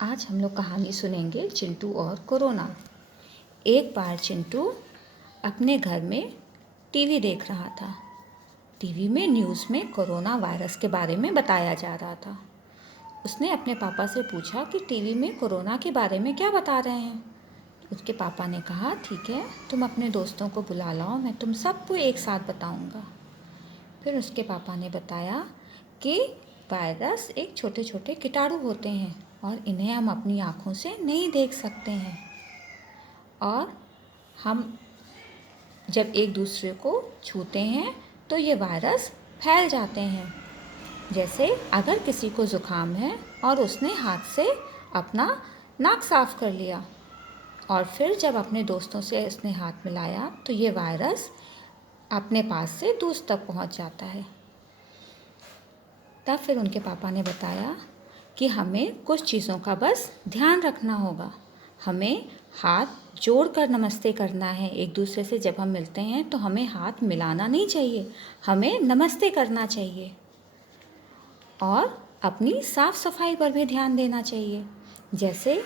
आज हम लोग कहानी सुनेंगे चिंटू और कोरोना। एक बार चिंटू अपने घर में टीवी देख रहा था। टीवी में न्यूज़ में कोरोना वायरस के बारे में बताया जा रहा था। उसने अपने पापा से पूछा कि टीवी में कोरोना के बारे में क्या बता रहे हैं। उसके पापा ने कहा, ठीक है, तुम अपने दोस्तों को बुला लाओ, मैं तुम सबको एक साथ बताऊंगा। फिर उसके पापा ने बताया कि वायरस एक छोटे छोटे कीटाणु होते हैं और इन्हें हम अपनी आँखों से नहीं देख सकते हैं, और हम जब एक दूसरे को छूते हैं तो ये वायरस फैल जाते हैं। जैसे अगर किसी को ज़ुकाम है और उसने हाथ से अपना नाक साफ़ कर लिया और फिर जब अपने दोस्तों से उसने हाथ मिलाया तो ये वायरस अपने पास से दूसरे तक पहुंच जाता है। तब फिर उनके पापा ने बताया कि हमें कुछ चीज़ों का बस ध्यान रखना होगा। हमें हाथ जोड़कर नमस्ते करना है। एक दूसरे से जब हम मिलते हैं तो हमें हाथ मिलाना नहीं चाहिए, हमें नमस्ते करना चाहिए। और अपनी साफ़ सफाई पर भी ध्यान देना चाहिए, जैसे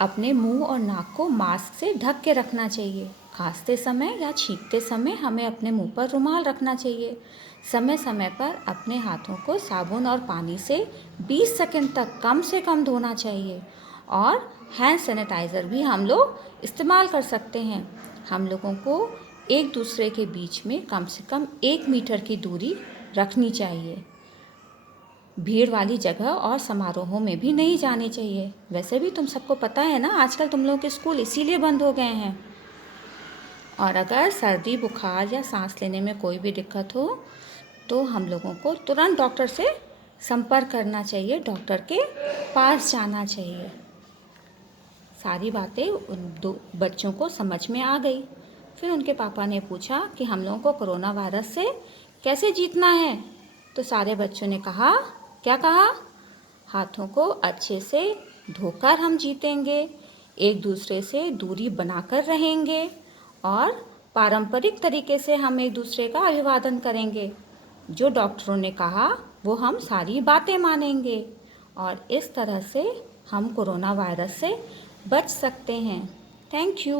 अपने मुंह और नाक को मास्क से ढक के रखना चाहिए। खांसते समय या छींकते समय हमें अपने मुंह पर रुमाल रखना चाहिए। समय समय पर अपने हाथों को साबुन और पानी से 20 सेकंड तक कम से कम धोना चाहिए। और हैंड सैनिटाइज़र भी हम लोग इस्तेमाल कर सकते हैं। हम लोगों को एक दूसरे के बीच में कम से कम 1 मीटर की दूरी रखनी चाहिए। भीड़ वाली जगह और समारोहों में भी नहीं जाने चाहिए। वैसे भी तुम सबको पता है ना, आजकल तुम लोगों के स्कूल इसीलिए बंद हो गए हैं। और अगर सर्दी, बुखार या सांस लेने में कोई भी दिक्कत हो तो हम लोगों को तुरंत डॉक्टर से संपर्क करना चाहिए, डॉक्टर के पास जाना चाहिए। सारी बातें उन दो बच्चों को समझ में आ गई। फिर उनके पापा ने पूछा कि हम लोगों को कोरोना वायरस से कैसे जीतना है। तो सारे बच्चों ने कहा, क्या कहा? हाथों को अच्छे से धोकर हम जीतेंगे, एक दूसरे से दूरी बनाकर रहेंगे और पारंपरिक तरीके से हम एक दूसरे का अभिवादन करेंगे। जो डॉक्टरों ने कहा वो हम सारी बातें मानेंगे और इस तरह से हम कोरोना वायरस से बच सकते हैं। Thank you.